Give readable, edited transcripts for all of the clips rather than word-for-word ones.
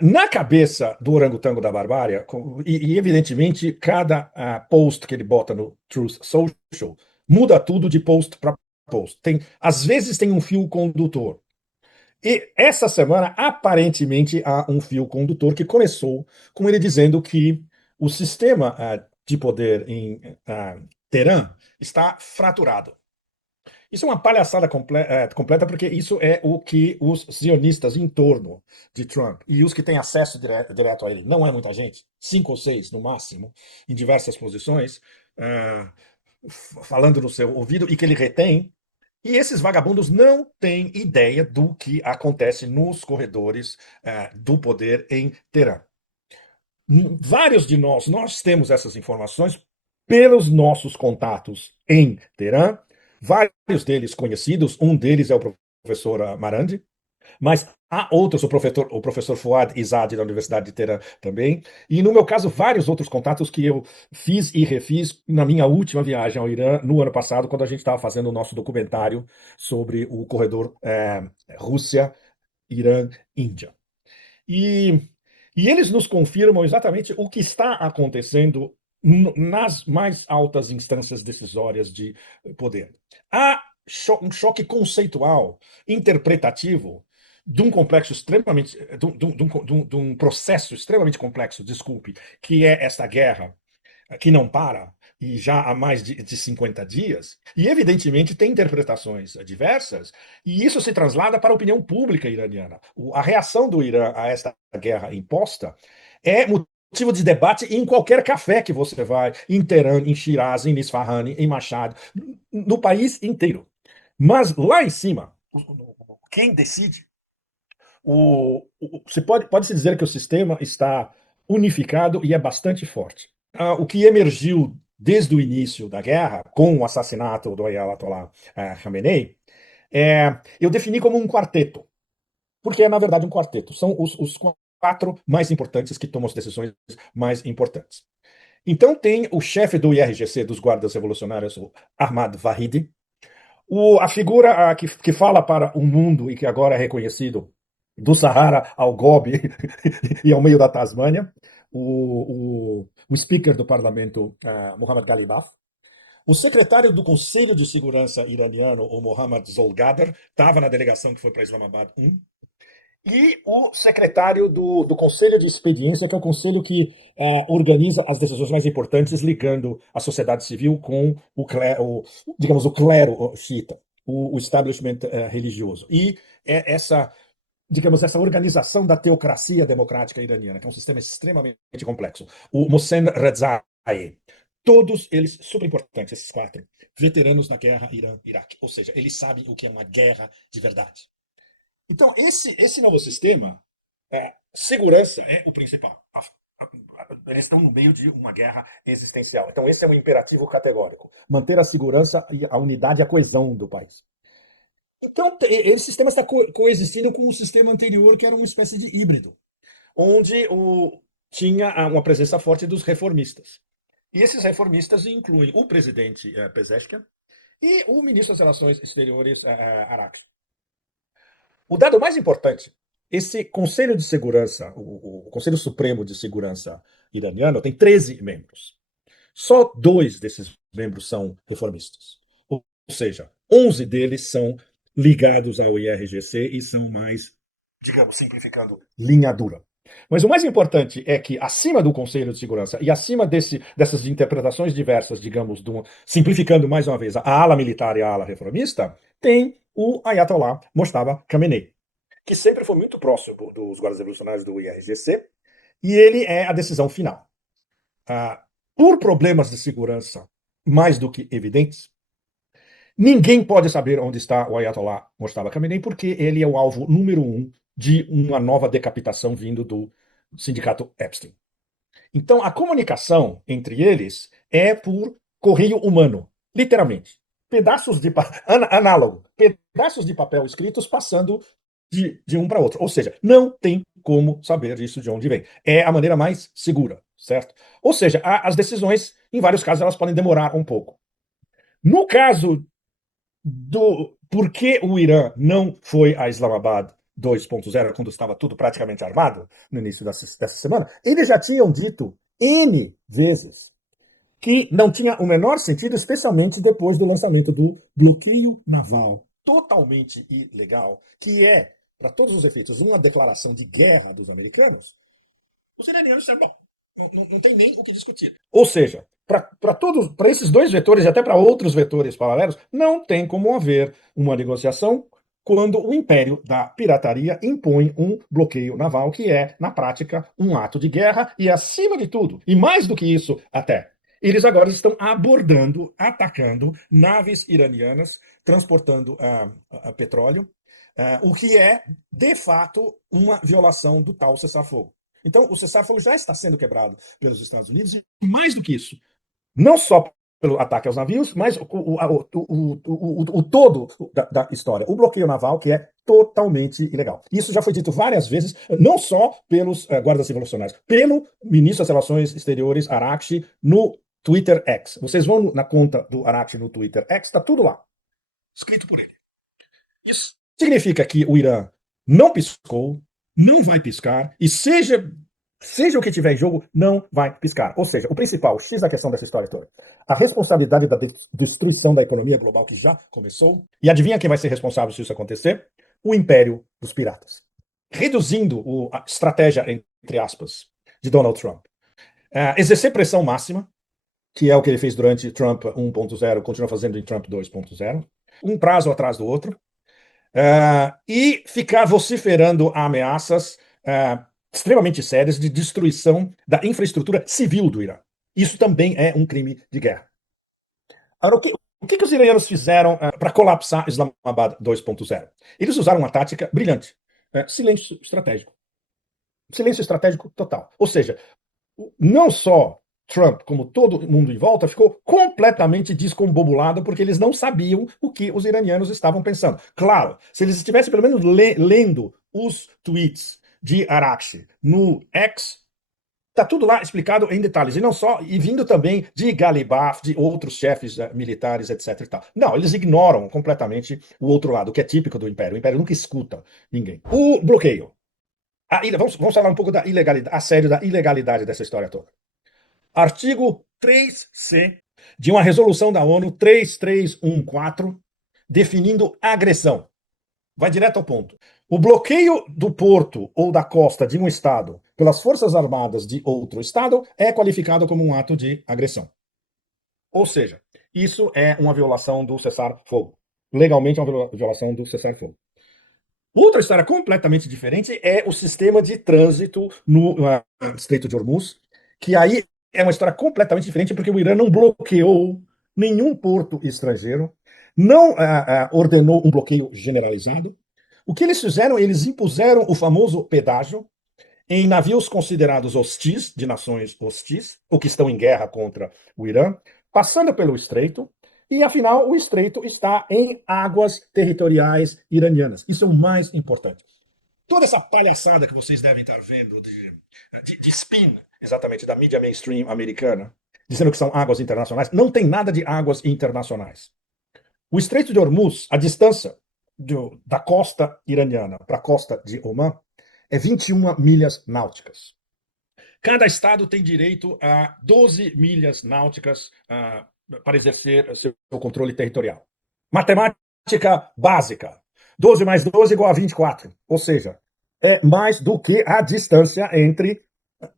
Na cabeça do orangotango da barbárie, e, evidentemente cada post que ele bota no Truth Social muda tudo de post para post. Às vezes tem um fio condutor. E essa semana, aparentemente, há um fio condutor que começou com ele dizendo que o sistema de poder em Teherã está fraturado. Isso é uma palhaçada completa, porque isso é o que os sionistas em torno de Trump e os que têm acesso direto a ele, não é muita gente, cinco ou seis no máximo, em diversas posições, ah, falando no seu ouvido e que ele retém. E esses vagabundos não têm ideia do que acontece nos corredores do poder em Teherã. Vários de nós temos essas informações pelos nossos contatos em Teherã, vários deles conhecidos, um deles é o professor Marandi, mas há outros, o professor Fuad Izadi da Universidade de Teherã também, e no meu caso, vários outros contatos que eu fiz e refiz na minha última viagem ao Irã no ano passado, quando a gente estava fazendo o nosso documentário sobre o corredor Rússia, Irã, Índia. E, e eles nos confirmam exatamente o que está acontecendo nas mais altas instâncias decisórias de poder. Há um choque conceitual, interpretativo, de um complexo extremamente, de um processo extremamente complexo, desculpe, que é esta guerra que não para, e já há mais de 50 dias, e evidentemente tem interpretações diversas, e isso se translada para a opinião pública iraniana. A reação do Irã a esta guerra imposta é motivo de debate em qualquer café que você vai, em Teherã, em Shiraz, em Isfahan, em Mashhad, no país inteiro. Mas lá em cima, quem decide, se pode-se dizer que o sistema está unificado e é bastante forte. O que emergiu desde o início da guerra, com o assassinato do Ayatollah Khamenei, eu defini como um quarteto, porque é, na verdade, um quarteto. São os quatro mais importantes que tomam as decisões mais importantes. Então, tem o chefe do IRGC, dos Guardas Revolucionários, o Ahmad Vahidi, a figura que fala para o mundo e que agora é reconhecido do Sahara ao Gobi e ao meio da Tasmânia, o speaker do parlamento, Mohammad Ghalibaf. O secretário do Conselho de Segurança iraniano, o Mohammad Zolgadar, estava na delegação que foi para Islamabad 1. E o secretário do Conselho de Expediência, que é o conselho que organiza as decisões mais importantes, ligando a sociedade civil com digamos, o clero xiita, o establishment religioso. E essa, digamos, essa organização da teocracia democrática iraniana, que é um sistema extremamente complexo. O Mohsen Rezai. Todos eles super importantes, esses quatro, veteranos da guerra Irã-Iraque. Ou seja, eles sabem o que é uma guerra de verdade. Então, esse novo sistema, segurança é o principal. Eles estão no meio de uma guerra existencial. Então, esse é um imperativo categórico. Manter a segurança, e a unidade e a coesão do país. Então, esse sistema está coexistindo com o sistema anterior, que era uma espécie de híbrido, onde tinha uma presença forte dos reformistas. E esses reformistas incluem o presidente Pezeshkian e o ministro das Relações Exteriores Arakci. O dado mais importante, esse Conselho de Segurança, o Conselho Supremo de Segurança iraniano, tem 13 membros. Só dois desses membros são reformistas. Ou seja, 11 deles são ligados ao IRGC e são mais, digamos, simplificando, linha dura. Mas o mais importante é que, acima do Conselho de Segurança e acima dessas interpretações diversas, digamos, simplificando mais uma vez a ala militar e a ala reformista, tem o Ayatollah Mojtaba Khamenei, que sempre foi muito próximo dos guardas revolucionários do IRGC, e ele é a decisão final. Por problemas de segurança mais do que evidentes, ninguém pode saber onde está o Ayatollah Mojtaba Khamenei, porque ele é o alvo número um de uma nova decapitação vindo do sindicato Epstein. Então, a comunicação entre eles é por correio humano, literalmente. Pedaços de análogo, pedaços de papel escritos passando de um para outro. Ou seja, não tem como saber isso de onde vem. É a maneira mais segura, certo? Ou seja, as decisões, em vários casos, elas podem demorar um pouco. No caso do por que o Irã não foi a Islamabad 2.0, quando estava tudo praticamente armado, no início dessa semana, eles já tinham dito N vezes que não tinha o menor sentido, especialmente depois do lançamento do bloqueio naval totalmente ilegal, que é, para todos os efeitos, uma declaração de guerra dos americanos. Os iranianos disseram, bom, não tem nem o que discutir. Ou seja, para esses dois vetores e até para outros vetores paralelos, não tem como haver uma negociação quando o império da pirataria impõe um bloqueio naval, que é, na prática, um ato de guerra e, acima de tudo, e mais do que isso até, eles agora estão abordando, atacando naves iranianas transportando petróleo, o que é, de fato, uma violação do tal cessar-fogo. Então, o cessar-fogo já está sendo quebrado pelos Estados Unidos, e mais do que isso, não só pelo ataque aos navios, mas o todo da história. O bloqueio naval, que é totalmente ilegal. Isso já foi dito várias vezes, não só pelos guardas revolucionários, pelo ministro das Relações Exteriores, Araghchi, no Twitter X. Vocês vão na conta do Araghchi no Twitter X, está tudo lá, escrito por ele. Isso significa que o Irã não piscou, não vai piscar, e seja o que tiver em jogo, não vai piscar. Ou seja, o principal, o X da questão dessa história toda, a responsabilidade da destruição da economia global que já começou, e adivinha quem vai ser responsável se isso acontecer? O império dos piratas. Reduzindo a estratégia, entre aspas, de Donald Trump. Exercer pressão máxima, que é o que ele fez durante Trump 1.0, continua fazendo em Trump 2.0, um prazo atrás do outro, e ficar vociferando ameaças extremamente sérias de destruição da infraestrutura civil do Irã. Isso também é um crime de guerra. Agora, o que os iranianos fizeram para colapsar Islamabad 2.0? Eles usaram uma tática brilhante: silêncio estratégico. Silêncio estratégico total. Ou seja, não só Trump, como todo mundo em volta, ficou completamente descombobulado porque eles não sabiam o que os iranianos estavam pensando. Claro, se eles estivessem pelo menos lendo os tweets de Araghchi no X, tá tudo lá explicado em detalhes, e não só, e vindo também de Galibaf, de outros chefes militares, etc. E tal. Não, eles ignoram completamente o outro lado, o que é típico do Império. O Império nunca escuta ninguém. O bloqueio. Vamos falar um pouco da ilegalidade, a sério, da ilegalidade dessa história toda. Artigo 3C de uma resolução da ONU 3314, definindo agressão. Vai direto ao ponto. O bloqueio do porto ou da costa de um Estado pelas Forças Armadas de outro Estado é qualificado como um ato de agressão. Ou seja, isso é uma violação do cessar-fogo. Legalmente é uma violação do cessar-fogo. Outra história completamente diferente é o sistema de trânsito no Estreito de Hormuz, que aí é uma história completamente diferente, porque o Irã não bloqueou nenhum porto estrangeiro, não ordenou um bloqueio generalizado. O que eles fizeram? Eles impuseram o famoso pedágio em navios considerados hostis, de nações hostis, ou que estão em guerra contra o Irã, passando pelo estreito, e afinal o estreito está em águas territoriais iranianas. Isso é o mais importante. Toda essa palhaçada que vocês devem estar vendo de spin, exatamente, da mídia mainstream americana, dizendo que são águas internacionais, não tem nada de águas internacionais. O Estreito de Hormuz, a distância da costa iraniana para a costa de Omã, é 21 milhas náuticas. Cada estado tem direito a 12 milhas náuticas para exercer seu controle territorial. Matemática básica. 12 mais 12 igual a 24. Ou seja, é mais do que a distância entre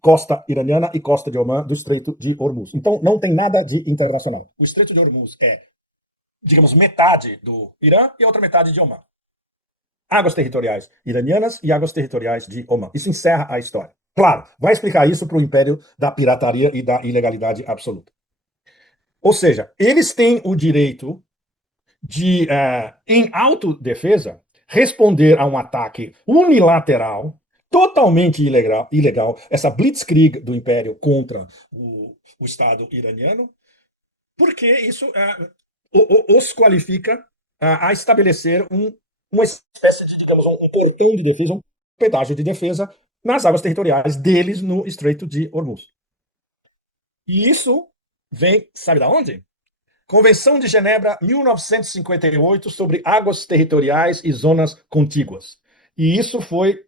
costa iraniana e costa de Omã do Estreito de Hormuz. Então, não tem nada de internacional. O Estreito de Hormuz é, digamos, metade do Irã e outra metade de Omã. Águas territoriais iranianas e águas territoriais de Omã. Isso encerra a história. Claro, vai explicar isso para o império da pirataria e da ilegalidade absoluta. Ou seja, eles têm o direito de, em autodefesa, responder a um ataque unilateral, totalmente ilegal, essa blitzkrieg do império contra o Estado iraniano, porque isso os qualifica a estabelecer uma espécie de, digamos, um portão de defesa, um pedágio de defesa nas águas territoriais deles no Estreito de Hormuz. E isso vem, sabe da onde? Convenção de Genebra, 1958, sobre águas territoriais e zonas contíguas. E isso foi,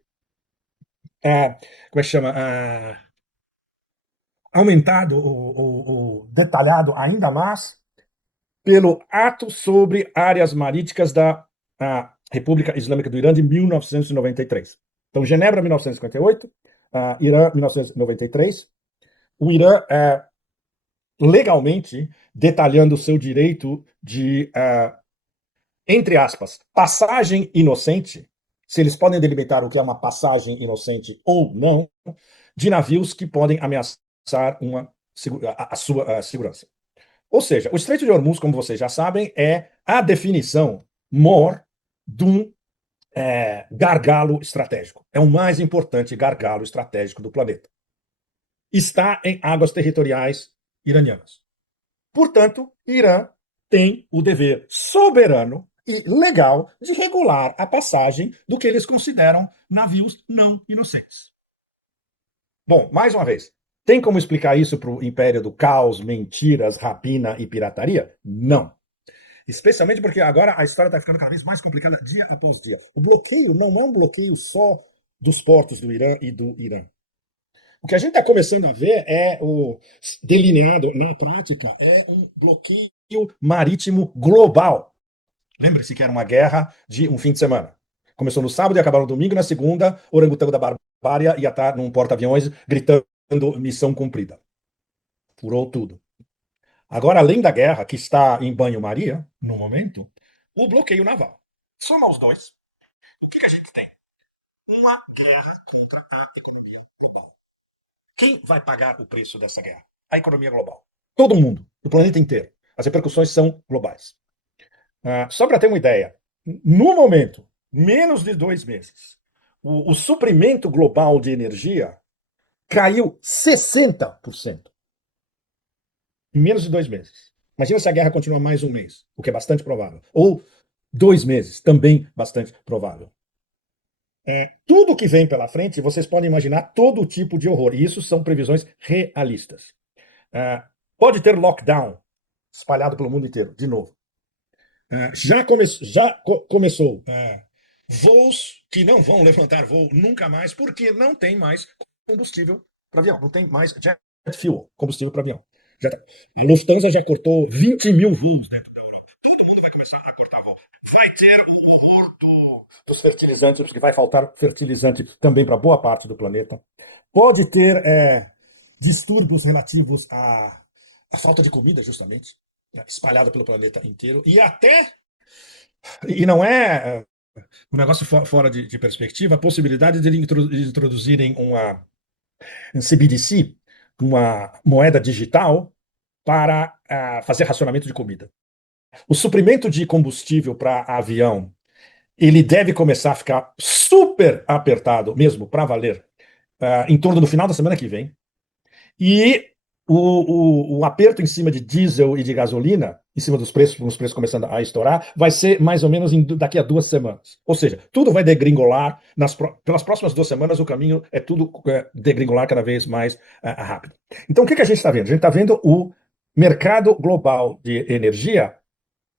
como é que chama? Aumentado ou detalhado ainda mais pelo Ato sobre Áreas Marítimas da República Islâmica do Irã de 1993. Então, Genebra, 1958, Irã, 1993. O Irã, legalmente, detalhando o seu direito de, entre aspas, passagem inocente, se eles podem delimitar o que é uma passagem inocente ou não, de navios que podem ameaçar a sua segurança. Ou seja, o Estreito de Hormuz, como vocês já sabem, é a definição maior de um gargalo estratégico. É o mais importante gargalo estratégico do planeta. Está em águas territoriais iranianas. Portanto, Irã tem o dever soberano e legal de regular a passagem do que eles consideram navios não inocentes. Bom, mais uma vez, tem como explicar isso para o império do caos, mentiras, rapina e pirataria? Não. Especialmente porque agora a história está ficando cada vez mais complicada dia após dia. O bloqueio não é um bloqueio só dos portos do Irã e do Irã. O que a gente está começando a ver é o delineado na prática é um bloqueio marítimo global. Lembre-se que era uma guerra de um fim de semana. Começou no sábado e acabou no domingo. Na segunda, o orangotango da Barbária ia estar num porta-aviões gritando missão cumprida. Furou tudo. Agora, além da guerra, que está em banho-maria, no momento, o bloqueio naval. Soma os dois. O que a gente tem? Uma guerra contra a economia global. Quem vai pagar o preço dessa guerra? A economia global. Todo mundo, o planeta inteiro. As repercussões são globais. Só para ter uma ideia, no momento, menos de 2 meses, o suprimento global de energia caiu 60%. Em menos de 2 meses. Imagina se a guerra continua mais um mês, o que é bastante provável. Ou 2 meses, também bastante provável. Tudo que vem pela frente, vocês podem imaginar todo tipo de horror. E isso são previsões realistas. Pode ter lockdown espalhado pelo mundo inteiro, de novo. Começou voos que não vão levantar voo nunca mais, porque não tem mais combustível para avião, não tem mais jet fuel, combustível para avião. A Lufthansa já cortou 20 mil voos dentro da Europa. Todo mundo vai começar a cortar voo. Vai ter o horror dos fertilizantes, porque vai faltar fertilizante também para boa parte do planeta. Pode ter distúrbios relativos à falta de comida, justamente, espalhada pelo planeta inteiro. E até, e não é um negócio fora de perspectiva, a possibilidade de eles introduzirem um CBDC, uma moeda digital, para fazer racionamento de comida. O suprimento de combustível para avião, ele deve começar a ficar super apertado, mesmo para valer, em torno do final da semana que vem. E o aperto em cima de diesel e de gasolina, em cima dos preços, com os preços começando a estourar, vai ser mais ou menos daqui a 2 semanas. Ou seja, tudo vai degringolar. Pelas próximas 2 semanas, o caminho é tudo degringolar cada vez mais rápido. Então, o que a gente está vendo? A gente está vendo o mercado global de energia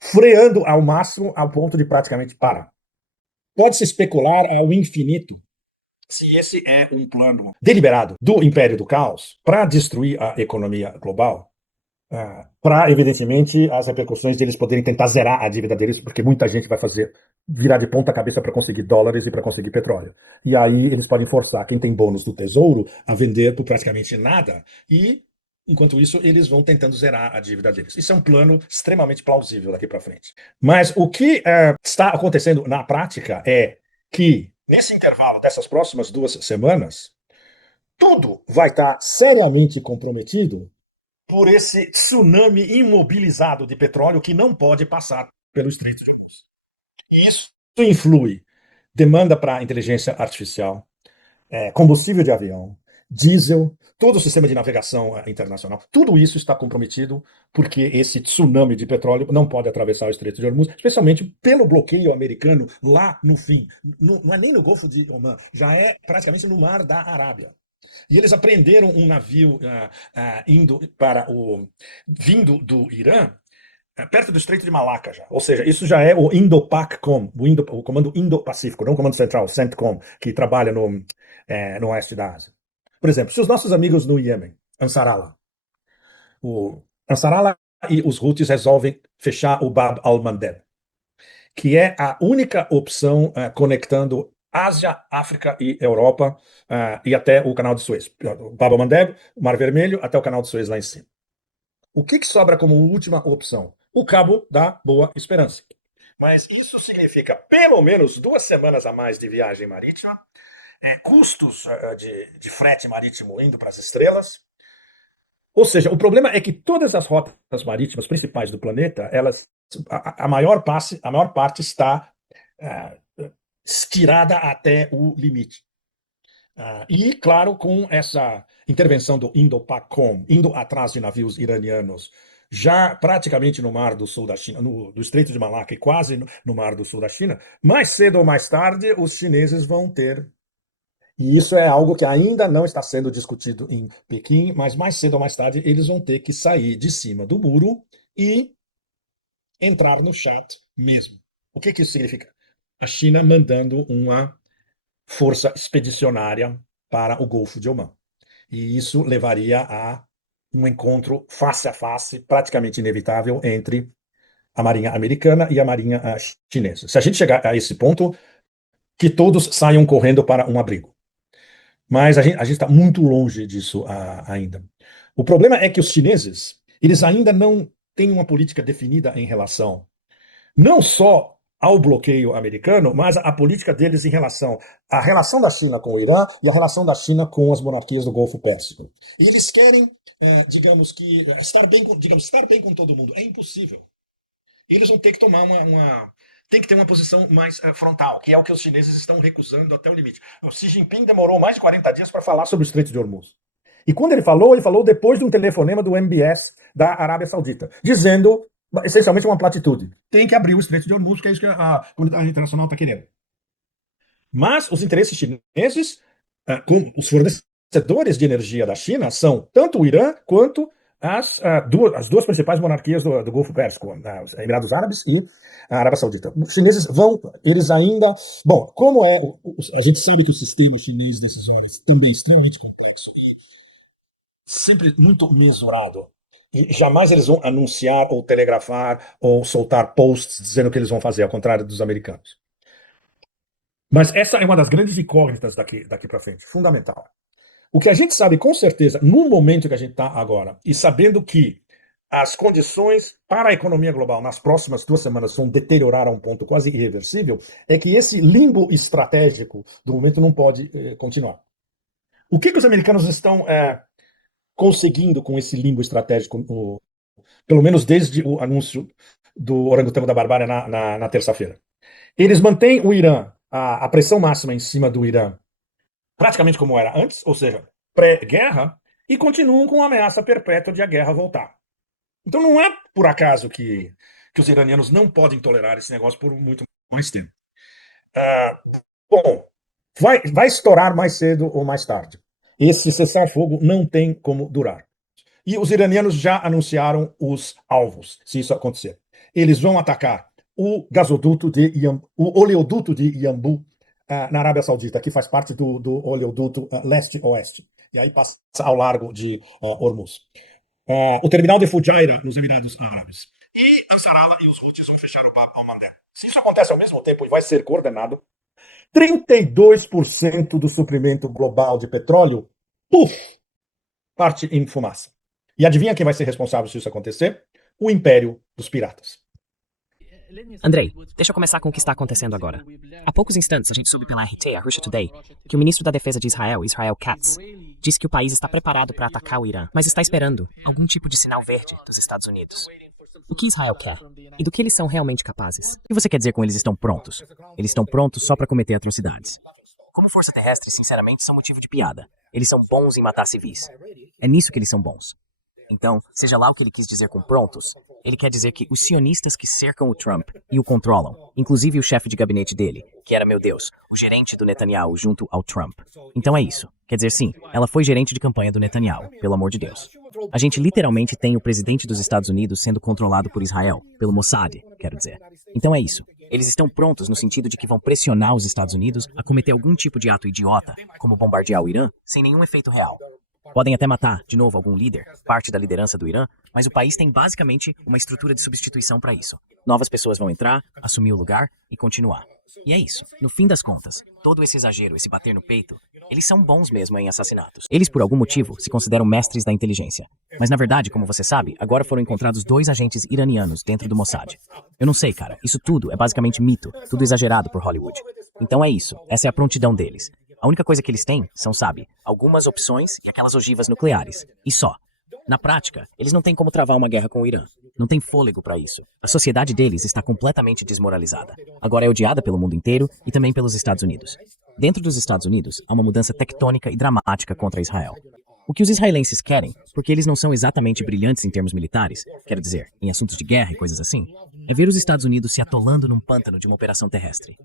freando ao máximo ao ponto de praticamente parar. Pode-se especular ao infinito se esse é um plano deliberado do Império do Caos para destruir a economia global, para, evidentemente, as repercussões deles poderem tentar zerar a dívida deles, porque muita gente vai fazer virar de ponta cabeça para conseguir dólares e para conseguir petróleo. E aí eles podem forçar quem tem bônus do Tesouro a vender por praticamente nada. E, enquanto isso, eles vão tentando zerar a dívida deles. Isso é um plano extremamente plausível daqui para frente. Mas o que está acontecendo na prática é que, nesse intervalo dessas próximas 2 semanas, tudo vai estar seriamente comprometido por esse tsunami imobilizado de petróleo que não pode passar pelo Estreito de Hormuz. E isso influi demanda para inteligência artificial, combustível de avião, diesel, todo o sistema de navegação internacional. Tudo isso está comprometido porque esse tsunami de petróleo não pode atravessar o Estreito de Hormuz, especialmente pelo bloqueio americano lá no fim. Não é nem no Golfo de Oman, já é praticamente no Mar da Arábia. E eles apreenderam um navio vindo do Irã, perto do Estreito de Malaca já. Ou seja, isso já é o INDOPACOM, o comando Indo-Pacífico, não o comando central, o CENTCOM, que trabalha no oeste da Ásia. Por exemplo, se os nossos amigos no Iêmen, Ansarallah, o Ansarallah e os Houthis resolvem fechar o Bab al-Mandeb, que é a única opção conectando Ásia, África e Europa e até o Canal de Suez. O Bab al-Mandeb, o Mar Vermelho, até o Canal de Suez lá em cima. O que sobra como última opção? O Cabo da Boa Esperança. Mas isso significa pelo menos 2 semanas a mais de viagem marítima, custos de frete marítimo indo para as estrelas. Ou seja, o problema é que todas as rotas marítimas principais do planeta, a maior parte está estirada até o limite. E, claro, com essa intervenção do Indo-PACOM, indo atrás de navios iranianos, já praticamente no Mar do Sul da China, do Estreito de Malaca e quase no Mar do Sul da China, mais cedo ou mais tarde os chineses vão ter. E isso é algo que ainda não está sendo discutido em Pequim, mas mais cedo ou mais tarde eles vão ter que sair de cima do muro e entrar no chat mesmo. O que isso significa? A China mandando uma força expedicionária para o Golfo de Omã. E isso levaria a um encontro face a face, praticamente inevitável, entre a Marinha americana e a Marinha chinesa. Se a gente chegar a esse ponto, que todos saiam correndo para um abrigo. Mas a gente está muito longe disso ainda. O problema é que os chineses, eles ainda não têm uma política definida em relação não só ao bloqueio americano, mas a política deles em relação à relação da China com o Irã e a relação da China com as monarquias do Golfo Pérsico. E eles querem, digamos que, estar bem com todo mundo. É impossível. Eles vão ter que tomar tem que ter uma posição mais frontal, que é o que os chineses estão recusando até o limite. O Xi Jinping demorou mais de 40 dias para falar sobre o Estreito de Hormuz. E quando ele falou depois de um telefonema do MBS da Arábia Saudita, dizendo essencialmente uma platitude. Tem que abrir o Estreito de Hormuz, que é isso que a comunidade internacional está querendo. Mas os interesses chineses, como os fornecedores de energia da China, são tanto o Irã quanto as duas principais monarquias do Golfo Pérsico, os Emirados Árabes e a Arábia Saudita. Os chineses eles ainda. Bom, como a gente sabe que o sistema chinês nessas horas também é extremamente complexo, sempre muito mesurado. E jamais eles vão anunciar ou telegrafar ou soltar posts dizendo o que eles vão fazer, ao contrário dos americanos. Mas essa é uma das grandes incógnitas daqui para frente, fundamental. O que a gente sabe com certeza, no momento que a gente está agora, e sabendo que as condições para a economia global nas próximas 2 semanas vão deteriorar a um ponto quase irreversível, é que esse limbo estratégico do momento não pode continuar. O que os americanos estão conseguindo com esse limbo estratégico, pelo menos desde o anúncio do orangotango da barbárie na terça-feira? Eles mantêm o Irã, a pressão máxima em cima do Irã, praticamente como era antes, ou seja, pré-guerra, e continuam com a ameaça perpétua de a guerra voltar. Então não é por acaso que os iranianos não podem tolerar esse negócio por muito mais tempo. Bom, vai estourar mais cedo ou mais tarde. Esse cessar-fogo não tem como durar. E os iranianos já anunciaram os alvos, se isso acontecer. Eles vão atacar o gasoduto o oleoduto de Yanbu, na Arábia Saudita, que faz parte do oleoduto leste-oeste. E aí passa ao largo de Hormuz. O terminal de Fujairah, nos Emirados Árabes. E Ansarallah e os Houthis vão fechar o Bab al-Mandeb. Se isso acontece ao mesmo tempo e vai ser coordenado, 32% do suprimento global de petróleo, parte em fumaça. E adivinha quem vai ser responsável se isso acontecer? O Império dos Piratas. Andrei, deixa eu começar com o que está acontecendo agora. Há poucos instantes a gente soube pela RT, a Russia Today, que o ministro da Defesa de Israel, Israel Katz, disse que o país está preparado para atacar o Irã, mas está esperando algum tipo de sinal verde dos Estados Unidos. O que Israel quer? E do que eles são realmente capazes? O que você quer dizer com eles estão prontos? Eles estão prontos só para cometer atrocidades. Como força terrestre, sinceramente, são motivo de piada. Eles são bons em matar civis. É nisso que eles são bons. Então, seja lá o que ele quis dizer com prontos, ele quer dizer que os sionistas que cercam o Trump e o controlam, inclusive o chefe de gabinete dele, que era, meu Deus, o gerente do Netanyahu junto ao Trump. Então é isso. Quer dizer, sim, ela foi gerente de campanha do Netanyahu, pelo amor de Deus. A gente literalmente tem o presidente dos Estados Unidos sendo controlado por Israel, pelo Mossad, quero dizer. Então é isso. Eles estão prontos no sentido de que vão pressionar os Estados Unidos a cometer algum tipo de ato idiota, como bombardear o Irã, sem nenhum efeito real. Podem até matar, de novo, algum líder, parte da liderança do Irã, mas o país tem basicamente uma estrutura de substituição para isso. Novas pessoas vão entrar, assumir o lugar e continuar. E é isso. No fim das contas, todo esse exagero, esse bater no peito, eles são bons mesmo em assassinatos. Eles, por algum motivo, se consideram mestres da inteligência. Mas na verdade, como você sabe, agora foram encontrados 2 agentes iranianos dentro do Mossad. Eu não sei, cara. Isso tudo é basicamente mito, tudo exagerado por Hollywood. Então é isso. Essa é a prontidão deles. A única coisa que eles têm são, sabe, algumas opções e aquelas ogivas nucleares. E só. Na prática, eles não têm como travar uma guerra com o Irã. Não tem fôlego para isso. A sociedade deles está completamente desmoralizada. Agora é odiada pelo mundo inteiro e também pelos Estados Unidos. Dentro dos Estados Unidos, há uma mudança tectônica e dramática contra Israel. O que os israelenses querem, porque eles não são exatamente brilhantes em termos militares, quero dizer, em assuntos de guerra e coisas assim, é ver os Estados Unidos se atolando num pântano de uma operação terrestre.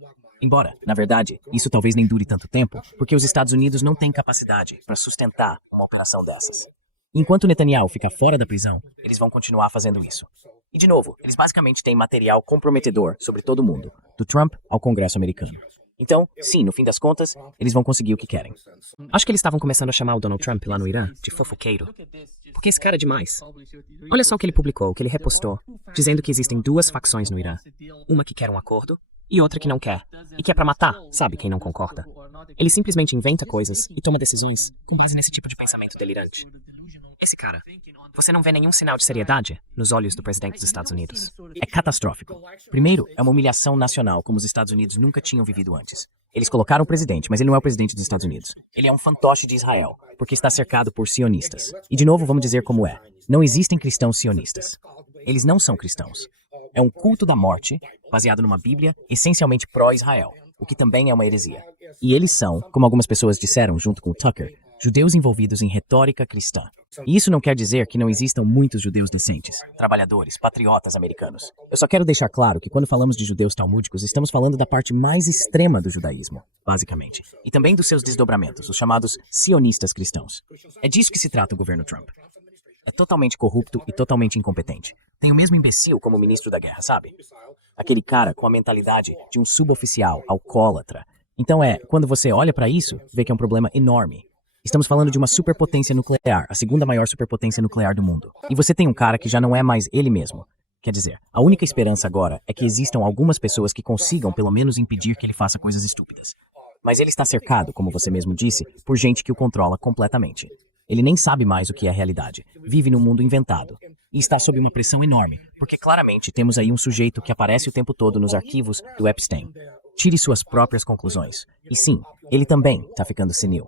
Embora, na verdade, isso talvez nem dure tanto tempo, porque os Estados Unidos não têm capacidade para sustentar uma operação dessas. Enquanto Netanyahu ficar fora da prisão, eles vão continuar fazendo isso. E de novo, eles basicamente têm material comprometedor sobre todo mundo, do Trump ao Congresso americano. Então, sim, no fim das contas, eles vão conseguir o que querem. Acho que eles estavam começando a chamar o Donald Trump lá no Irã de fofoqueiro. Porque esse cara é demais. Olha só o que ele publicou, o que ele repostou, dizendo que existem 2 facções no Irã. Uma que quer um acordo e outra que não quer. E que é pra matar, sabe, quem não concorda. Ele simplesmente inventa coisas e toma decisões com base nesse tipo de pensamento delirante. Esse cara, você não vê nenhum sinal de seriedade nos olhos do presidente dos Estados Unidos. É catastrófico. Primeiro, é uma humilhação nacional como os Estados Unidos nunca tinham vivido antes. Eles colocaram o presidente, mas ele não é o presidente dos Estados Unidos. Ele é um fantoche de Israel, porque está cercado por sionistas. E de novo, vamos dizer como é. Não existem cristãos sionistas. Eles não são cristãos. É um culto da morte, baseado numa Bíblia essencialmente pró-Israel, o que também é uma heresia. E eles são, como algumas pessoas disseram junto com o Tucker, judeus envolvidos em retórica cristã. E isso não quer dizer que não existam muitos judeus decentes, trabalhadores, patriotas americanos. Eu só quero deixar claro que quando falamos de judeus talmúdicos, estamos falando da parte mais extrema do judaísmo, basicamente. E também dos seus desdobramentos, os chamados sionistas cristãos. É disso que se trata o governo Trump. É totalmente corrupto e totalmente incompetente. Tem o mesmo imbecil como ministro da guerra, sabe? Aquele cara com a mentalidade de um suboficial alcoólatra. Então quando você olha pra isso, vê que é um problema enorme. Estamos falando de uma superpotência nuclear, a segunda maior superpotência nuclear do mundo. E você tem um cara que já não é mais ele mesmo. Quer dizer, a única esperança agora é que existam algumas pessoas que consigam pelo menos impedir que ele faça coisas estúpidas. Mas ele está cercado, como você mesmo disse, por gente que o controla completamente. Ele nem sabe mais o que é a realidade. Vive num mundo inventado. E está sob uma pressão enorme, porque claramente temos aí um sujeito que aparece o tempo todo nos arquivos do Epstein. Tire suas próprias conclusões. E sim, ele também está ficando senil.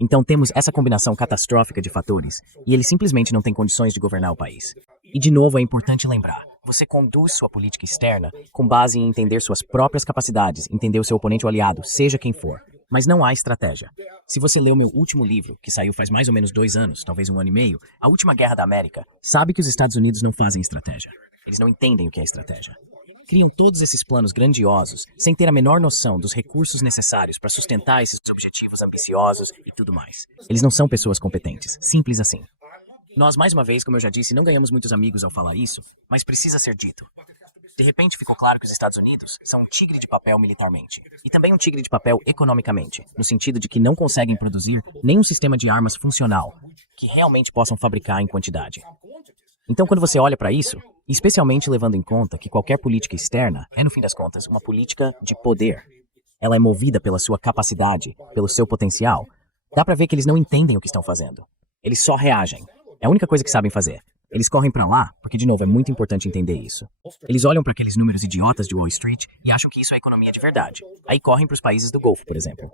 Então temos essa combinação catastrófica de fatores, e ele simplesmente não tem condições de governar o país. E de novo é importante lembrar, você conduz sua política externa com base em entender suas próprias capacidades, entender o seu oponente ou aliado, seja quem for. Mas não há estratégia. Se você leu meu último livro, que saiu faz mais ou menos 2 anos, talvez 1 ano e meio, A Última Guerra da América, sabe que os Estados Unidos não fazem estratégia. Eles não entendem o que é estratégia. Criam todos esses planos grandiosos, sem ter a menor noção dos recursos necessários para sustentar esses objetivos ambiciosos e tudo mais. Eles não são pessoas competentes, simples assim. Nós, mais uma vez, como eu já disse, não ganhamos muitos amigos ao falar isso, mas precisa ser dito. De repente ficou claro que os Estados Unidos são um tigre de papel militarmente, e também um tigre de papel economicamente, no sentido de que não conseguem produzir nenhum sistema de armas funcional que realmente possam fabricar em quantidade. Então, quando você olha para isso, especialmente levando em conta que qualquer política externa é, no fim das contas, uma política de poder. Ela é movida pela sua capacidade, pelo seu potencial. Dá pra ver que eles não entendem o que estão fazendo. Eles só reagem. É a única coisa que sabem fazer. Eles correm pra lá, porque, de novo, é muito importante entender isso. Eles olham para aqueles números idiotas de Wall Street e acham que isso é economia de verdade. Aí correm para os países do Golfo, por exemplo.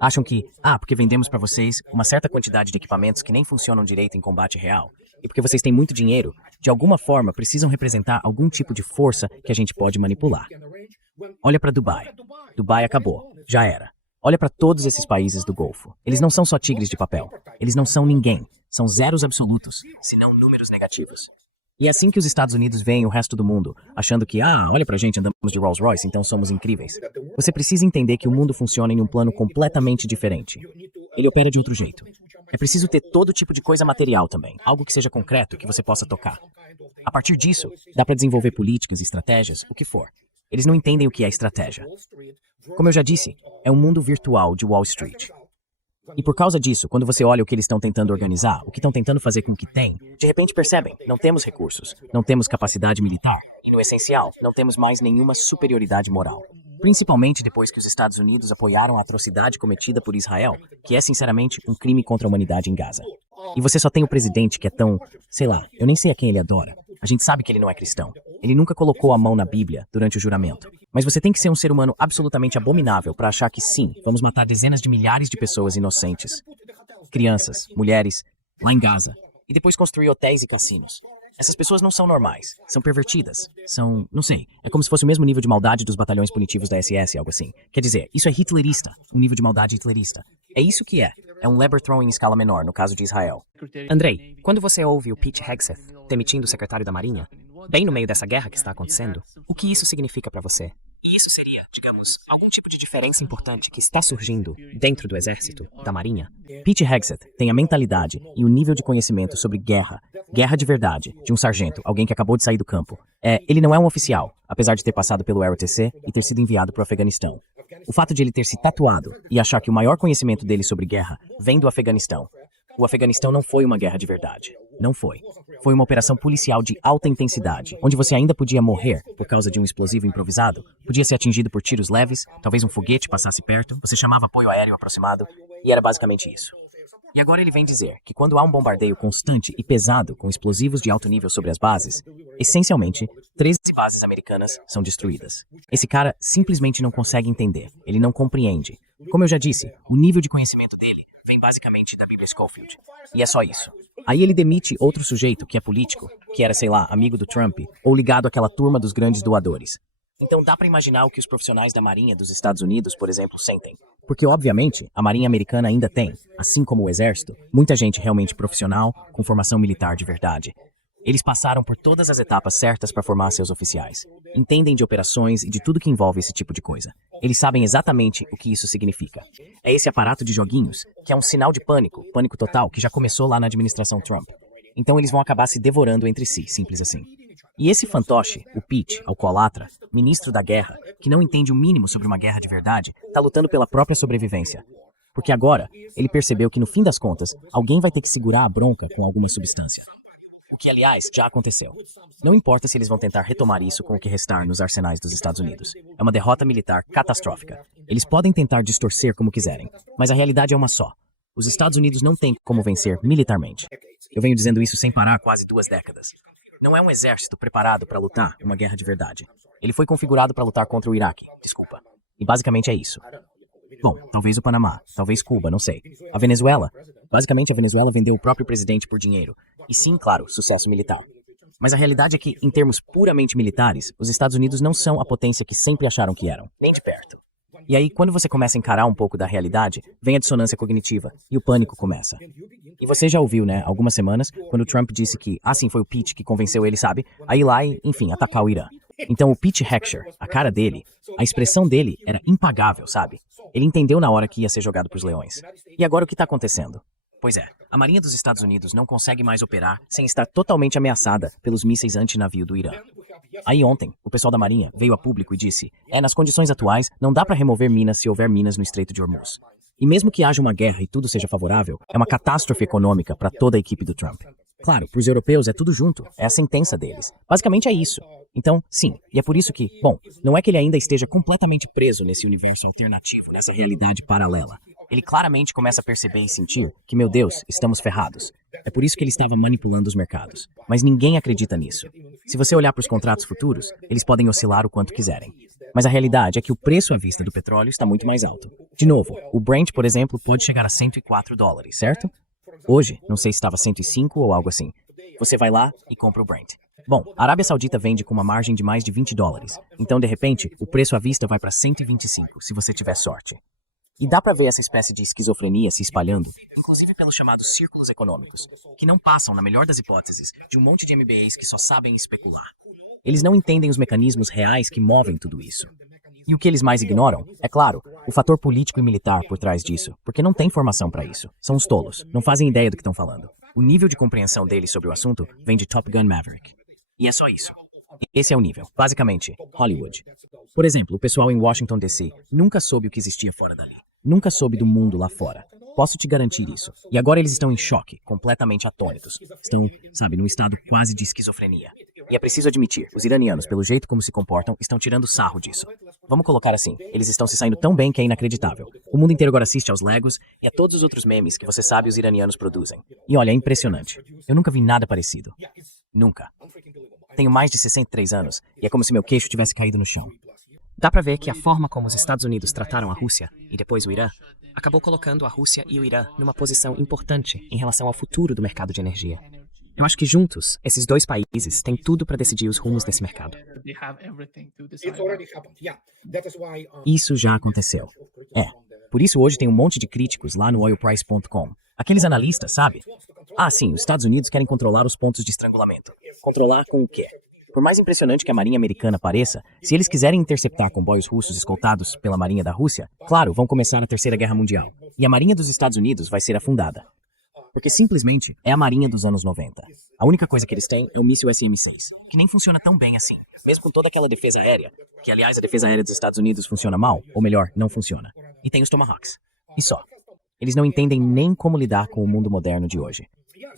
Acham que, porque vendemos para vocês uma certa quantidade de equipamentos que nem funcionam direito em combate real, e porque vocês têm muito dinheiro, de alguma forma precisam representar algum tipo de força que a gente pode manipular. Olha para Dubai. Dubai acabou. Já era. Olha para todos esses países do Golfo. Eles não são só tigres de papel. Eles não são ninguém. são zeros absolutos, se não números negativos. E é assim que os Estados Unidos veem o resto do mundo, achando que, olha pra gente, andamos de Rolls Royce, então somos incríveis. Você precisa entender que o mundo funciona em um plano completamente diferente. Ele opera de outro jeito. É preciso ter todo tipo de coisa material também, algo que seja concreto, que você possa tocar. A partir disso, dá pra desenvolver políticas, estratégias, o que for. Eles não entendem o que é estratégia. Como eu já disse, é um mundo virtual de Wall Street. E por causa disso, quando você olha o que eles estão tentando organizar, o que estão tentando fazer com o que tem, de repente percebem, não temos recursos, não temos capacidade militar, e no essencial, não temos mais nenhuma superioridade moral. Principalmente depois que os Estados Unidos apoiaram a atrocidade cometida por Israel, que é sinceramente um crime contra a humanidade em Gaza. E você só tem o presidente que é tão, sei lá, eu nem sei a quem ele adora. A gente sabe que ele não é cristão. Ele nunca colocou a mão na Bíblia durante o juramento. Mas você tem que ser um ser humano absolutamente abominável para achar que sim, vamos matar dezenas de milhares de pessoas inocentes. Crianças, mulheres, lá em Gaza. E depois construir hotéis e cassinos. Essas pessoas não são normais, são pervertidas, são, não sei, é como se fosse o mesmo nível de maldade dos batalhões punitivos da SS, algo assim. Quer dizer, isso é hitlerista, um nível de maldade hitlerista. É isso que é um Leberthron em escala menor, no caso de Israel. Andrei, quando você ouve o Pete Hegseth demitindo o secretário da Marinha, bem no meio dessa guerra que está acontecendo, o que isso significa para você? E isso seria, digamos, algum tipo de diferença importante que está surgindo dentro do exército, da marinha? Pete Hegseth tem a mentalidade e o nível de conhecimento sobre guerra de verdade, de um sargento, alguém que acabou de sair do campo. Ele não é um oficial, apesar de ter passado pelo ROTC e ter sido enviado para o Afeganistão. O fato de ele ter se tatuado e achar que o maior conhecimento dele sobre guerra vem do Afeganistão. O Afeganistão não foi uma guerra de verdade. Não foi. Foi uma operação policial de alta intensidade, onde você ainda podia morrer por causa de um explosivo improvisado, podia ser atingido por tiros leves, talvez um foguete passasse perto, você chamava apoio aéreo aproximado, e era basicamente isso. E agora ele vem dizer que quando há um bombardeio constante e pesado com explosivos de alto nível sobre as bases, essencialmente, 13 bases americanas são destruídas. Esse cara simplesmente não consegue entender, ele não compreende. Como eu já disse, o nível de conhecimento dele vem basicamente da Bíblia Scofield. E é só isso. Aí ele demite outro sujeito que é político, que era, sei lá, amigo do Trump, ou ligado àquela turma dos grandes doadores. Então dá pra imaginar o que os profissionais da Marinha dos Estados Unidos, por exemplo, sentem. Porque, obviamente, a Marinha americana ainda tem, assim como o Exército, muita gente realmente profissional, com formação militar de verdade. Eles passaram por todas as etapas certas para formar seus oficiais. Entendem de operações e de tudo que envolve esse tipo de coisa. Eles sabem exatamente o que isso significa. É esse aparato de joguinhos, que é um sinal de pânico, pânico total, que já começou lá na administração Trump. Então eles vão acabar se devorando entre si, simples assim. E esse fantoche, o Pete, alcoólatra, ministro da guerra, que não entende o mínimo sobre uma guerra de verdade, tá lutando pela própria sobrevivência. Porque agora, ele percebeu que no fim das contas, alguém vai ter que segurar a bronca com alguma substância. O que, aliás, já aconteceu. Não importa se eles vão tentar retomar isso com o que restar nos arsenais dos Estados Unidos. É uma derrota militar catastrófica. Eles podem tentar distorcer como quiserem, mas a realidade é uma só. Os Estados Unidos não têm como vencer militarmente. Eu venho dizendo isso sem parar há quase 2 décadas. Não é um exército preparado para lutar uma guerra de verdade. Ele foi configurado para lutar contra o Iraque, desculpa. E basicamente é isso. Bom, talvez o Panamá, talvez Cuba, não sei. A Venezuela? Basicamente a Venezuela vendeu o próprio presidente por dinheiro. E sim, claro, sucesso militar. Mas a realidade é que, em termos puramente militares, os Estados Unidos não são a potência que sempre acharam que eram. Nem de perto. E aí, quando você começa a encarar um pouco da realidade, vem a dissonância cognitiva, e o pânico começa. E você já ouviu, né, algumas semanas, quando o Trump disse que, sim, foi o Pete que convenceu ele, sabe, a ir lá e, enfim, atacar o Irã. Então o Pete Hegseth, a cara dele, a expressão dele era impagável, sabe? Ele entendeu na hora que ia ser jogado pros leões. E agora o que tá acontecendo? Pois é, a Marinha dos Estados Unidos não consegue mais operar sem estar totalmente ameaçada pelos mísseis antinavio do Irã. Aí ontem, o pessoal da Marinha veio a público e disse, nas condições atuais, não dá pra remover minas se houver minas no Estreito de Hormuz. E mesmo que haja uma guerra e tudo seja favorável, é uma catástrofe econômica para toda a equipe do Trump. Claro, pros europeus é tudo junto, é a sentença deles. Basicamente é isso. Então, sim, e é por isso que, bom, não é que ele ainda esteja completamente preso nesse universo alternativo, nessa realidade paralela. Ele claramente começa a perceber e sentir que, meu Deus, estamos ferrados. É por isso que ele estava manipulando os mercados. Mas ninguém acredita nisso. Se você olhar para os contratos futuros, eles podem oscilar o quanto quiserem. Mas a realidade é que o preço à vista do petróleo está muito mais alto. De novo, o Brent, por exemplo, pode chegar a $104, certo? Hoje, não sei se estava 105 ou algo assim. Você vai lá e compra o Brent. Bom, a Arábia Saudita vende com uma margem de mais de $20. Então, de repente, o preço à vista vai para 125, se você tiver sorte. E dá pra ver essa espécie de esquizofrenia se espalhando, inclusive pelos chamados círculos econômicos, que não passam, na melhor das hipóteses, de um monte de MBAs que só sabem especular. Eles não entendem os mecanismos reais que movem tudo isso. E o que eles mais ignoram, é claro, o fator político e militar por trás disso, porque não tem formação pra isso. São os tolos, não fazem ideia do que estão falando. O nível de compreensão deles sobre o assunto vem de Top Gun Maverick. E é só isso. Esse é o nível, basicamente, Hollywood. Por exemplo, o pessoal em Washington DC nunca soube o que existia fora dali. Nunca soube do mundo lá fora. Posso te garantir isso. E agora eles estão em choque, completamente atônitos. Estão, sabe, num estado quase de esquizofrenia. E é preciso admitir, os iranianos, pelo jeito como se comportam, estão tirando sarro disso. Vamos colocar assim, eles estão se saindo tão bem que é inacreditável. O mundo inteiro agora assiste aos Legos e a todos os outros memes que você sabe os iranianos produzem. E olha, é impressionante. Eu nunca vi nada parecido. Nunca. Tenho mais de 63 anos e é como se meu queixo tivesse caído no chão. Dá pra ver que a forma como os Estados Unidos trataram a Rússia, e depois o Irã, acabou colocando a Rússia e o Irã numa posição importante em relação ao futuro do mercado de energia. Eu acho que juntos, esses dois países têm tudo para decidir os rumos desse mercado. Isso já aconteceu. Por isso hoje tem um monte de críticos lá no oilprice.com. Aqueles analistas, sabe? Ah, sim, os Estados Unidos querem controlar os pontos de estrangulamento. Controlar com o quê? Por mais impressionante que a Marinha Americana pareça, se eles quiserem interceptar comboios russos escoltados pela Marinha da Rússia, claro, vão começar a Terceira Guerra Mundial. E a Marinha dos Estados Unidos vai ser afundada. Porque simplesmente é a Marinha dos anos 90. A única coisa que eles têm é o míssil SM-6, que nem funciona tão bem assim. Mesmo com toda aquela defesa aérea, que aliás a defesa aérea dos Estados Unidos funciona mal, ou melhor, não funciona. E tem os Tomahawks. E só. Eles não entendem nem como lidar com o mundo moderno de hoje.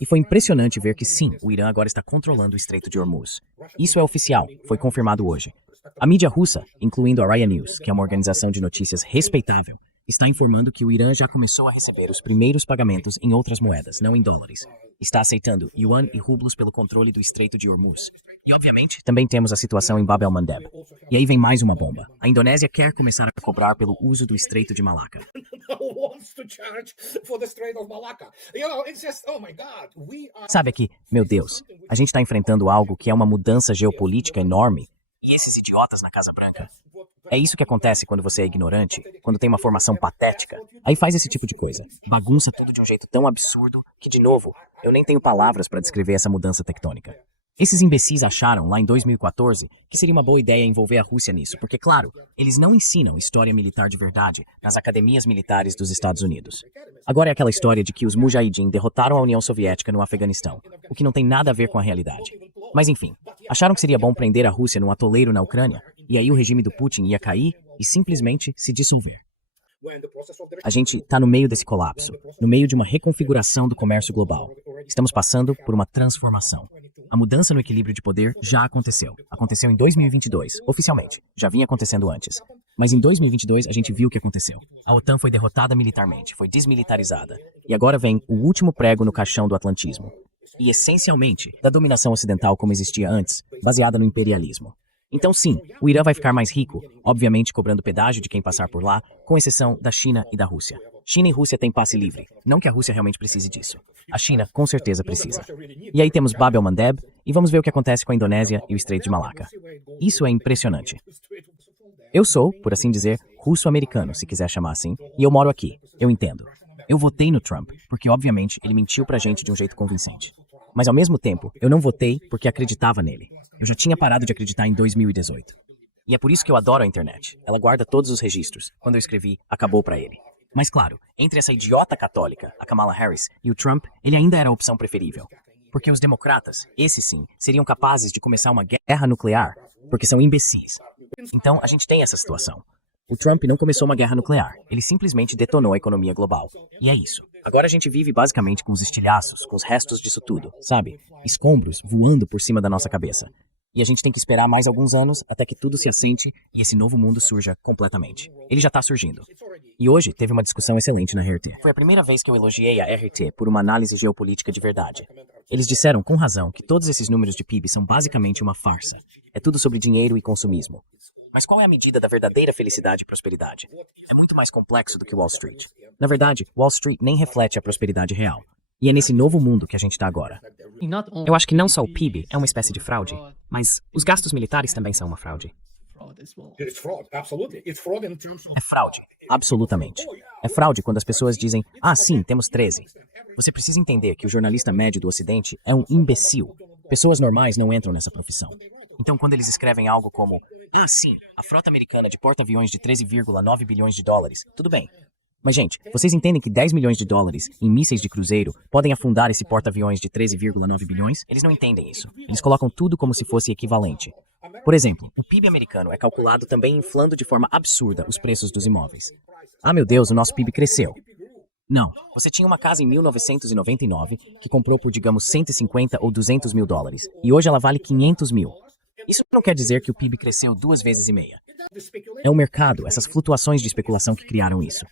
E foi impressionante ver que sim, o Irã agora está controlando o Estreito de Hormuz. Isso é oficial, foi confirmado hoje. A mídia russa, incluindo a RIA News, que é uma organização de notícias respeitável, está informando que o Irã já começou a receber os primeiros pagamentos em outras moedas, não em dólares. Está aceitando yuan e rublos pelo controle do Estreito de Hormuz. E, obviamente, também temos a situação em Bab el-Mandeb. E aí vem mais uma bomba. A Indonésia quer começar a cobrar pelo uso do Estreito de Malaca. Sabe aqui, meu Deus, a gente está enfrentando algo que é uma mudança geopolítica enorme. E esses idiotas na Casa Branca? É isso que acontece quando você é ignorante, quando tem uma formação patética. Aí faz esse tipo de coisa. Bagunça tudo de um jeito tão absurdo que, de novo, eu nem tenho palavras para descrever essa mudança tectônica. Esses imbecis acharam, lá em 2014, que seria uma boa ideia envolver a Rússia nisso, porque, claro, eles não ensinam história militar de verdade nas academias militares dos Estados Unidos. Agora é aquela história de que os Mujahideen derrotaram a União Soviética no Afeganistão, o que não tem nada a ver com a realidade. Mas enfim, acharam que seria bom prender a Rússia num atoleiro na Ucrânia, e aí o regime do Putin ia cair e simplesmente se dissolver. A gente está no meio desse colapso, no meio de uma reconfiguração do comércio global. Estamos passando por uma transformação. A mudança no equilíbrio de poder já aconteceu. Aconteceu em 2022, oficialmente. Já vinha acontecendo antes. Mas em 2022 a gente viu o que aconteceu. A OTAN foi derrotada militarmente, foi desmilitarizada. E agora vem o último prego no caixão do atlantismo. E essencialmente da dominação ocidental como existia antes, baseada no imperialismo. Então sim, o Irã vai ficar mais rico, obviamente cobrando pedágio de quem passar por lá, com exceção da China e da Rússia. China e Rússia têm passe livre, não que a Rússia realmente precise disso. A China com certeza precisa. E aí temos Bab el-Mandeb e vamos ver o que acontece com a Indonésia e o Estreito de Malaca. Isso é impressionante. Eu sou, por assim dizer, russo-americano, se quiser chamar assim, e eu moro aqui, eu entendo. Eu votei no Trump, porque obviamente ele mentiu pra gente de um jeito convincente. Mas ao mesmo tempo, eu não votei porque acreditava nele. Eu já tinha parado de acreditar em 2018. E é por isso que eu adoro a internet. Ela guarda todos os registros. Quando eu escrevi, acabou pra ele. Mas claro, entre essa idiota católica, a Kamala Harris, e o Trump, ele ainda era a opção preferível. Porque os democratas, esses sim, seriam capazes de começar uma guerra nuclear, porque são imbecis. Então, a gente tem essa situação. O Trump não começou uma guerra nuclear, ele simplesmente detonou a economia global. E é isso. Agora a gente vive basicamente com os estilhaços, com os restos disso tudo, sabe? Escombros voando por cima da nossa cabeça. E a gente tem que esperar mais alguns anos até que tudo se assente e esse novo mundo surja completamente. Ele já tá surgindo. E hoje teve uma discussão excelente na RT. Foi a primeira vez que eu elogiei a RT por uma análise geopolítica de verdade. Eles disseram com razão que todos esses números de PIB são basicamente uma farsa. É tudo sobre dinheiro e consumismo. Mas qual é a medida da verdadeira felicidade e prosperidade? É muito mais complexo do que Wall Street. Na verdade, Wall Street nem reflete a prosperidade real. E é nesse novo mundo que a gente está agora. Eu acho que não só o PIB é uma espécie de fraude, mas os gastos militares também são uma fraude. É fraude, absolutamente. É fraude quando as pessoas dizem, ah, sim, temos 13. Você precisa entender que o jornalista médio do Ocidente é um imbecil. Pessoas normais não entram nessa profissão. Então, quando eles escrevem algo como, ah, sim, a frota americana de porta-aviões de 13,9 bilhões de dólares, tudo bem. Mas, gente, vocês entendem que 10 milhões de dólares em mísseis de cruzeiro podem afundar esse porta-aviões de 13,9 bilhões? Eles não entendem isso. Eles colocam tudo como se fosse equivalente. Por exemplo, o PIB americano é calculado também inflando de forma absurda os preços dos imóveis. Ah, meu Deus, o nosso PIB cresceu. Não, você tinha uma casa em 1999 que comprou por, digamos, 150 ou 200 mil dólares, e hoje ela vale 500 mil. Isso não quer dizer que o PIB cresceu 2,5 vezes. É o mercado, essas flutuações de especulação que criaram isso.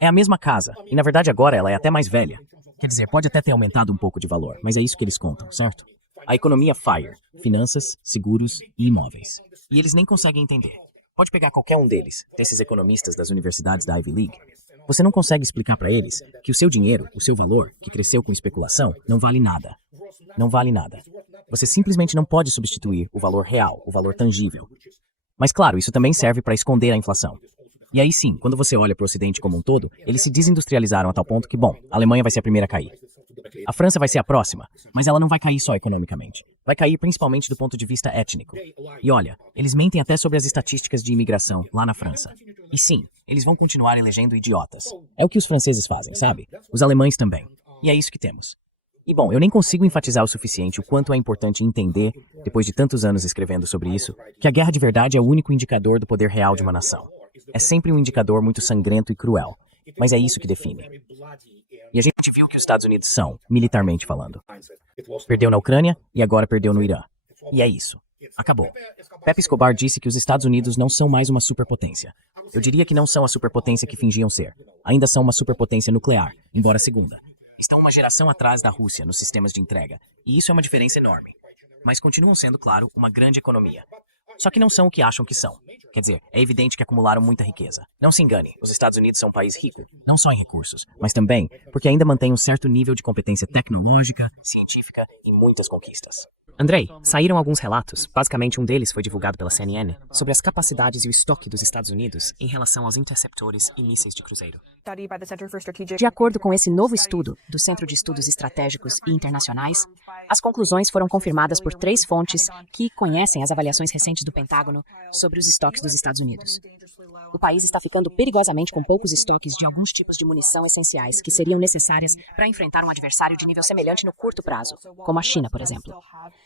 É a mesma casa, e na verdade agora ela é até mais velha. Quer dizer, pode até ter aumentado um pouco de valor, mas é isso que eles contam, certo? A economia FIRE, finanças, seguros e imóveis. E eles nem conseguem entender. Pode pegar qualquer um deles, desses economistas das universidades da Ivy League. Você não consegue explicar para eles que o seu dinheiro, o seu valor, que cresceu com especulação, não vale nada. Não vale nada. Você simplesmente não pode substituir o valor real, o valor tangível. Mas claro, isso também serve para esconder a inflação. E aí sim, quando você olha para o Ocidente como um todo, eles se desindustrializaram a tal ponto que, bom, a Alemanha vai ser a primeira a cair. A França vai ser a próxima, mas ela não vai cair só economicamente. Vai cair principalmente do ponto de vista étnico. E olha, eles mentem até sobre as estatísticas de imigração lá na França. E sim, eles vão continuar elegendo idiotas. É o que os franceses fazem, sabe? Os alemães também. E é isso que temos. E bom, eu nem consigo enfatizar o suficiente o quanto é importante entender, depois de tantos anos escrevendo sobre isso, que a guerra de verdade é o único indicador do poder real de uma nação. É sempre um indicador muito sangrento e cruel, mas é isso que define. E a gente viu o que os Estados Unidos são, militarmente falando. Perdeu na Ucrânia e agora perdeu no Irã. E é isso. Acabou. Pepe Escobar disse que os Estados Unidos não são mais uma superpotência. Eu diria que não são a superpotência que fingiam ser. Ainda são uma superpotência nuclear, embora segunda. Estão uma geração atrás da Rússia nos sistemas de entrega, e isso é uma diferença enorme. Mas continuam sendo, claro, uma grande economia. Só que não são o que acham que são. Quer dizer, é evidente que acumularam muita riqueza. Não se engane, os Estados Unidos são um país rico, não só em recursos, mas também porque ainda mantém um certo nível de competência tecnológica, científica e muitas conquistas. Andrei, saíram alguns relatos, basicamente um deles foi divulgado pela CNN, sobre as capacidades e o estoque dos Estados Unidos em relação aos interceptores e mísseis de cruzeiro. De acordo com esse novo estudo do Centro de Estudos Estratégicos e Internacionais, as conclusões foram confirmadas por 3 fontes que conhecem as avaliações recentes do Pentágono sobre os estoques dos Estados Unidos. O país está ficando perigosamente com poucos estoques de alguns tipos de munição essenciais que seriam necessárias para enfrentar um adversário de nível semelhante no curto prazo, como a China, por exemplo.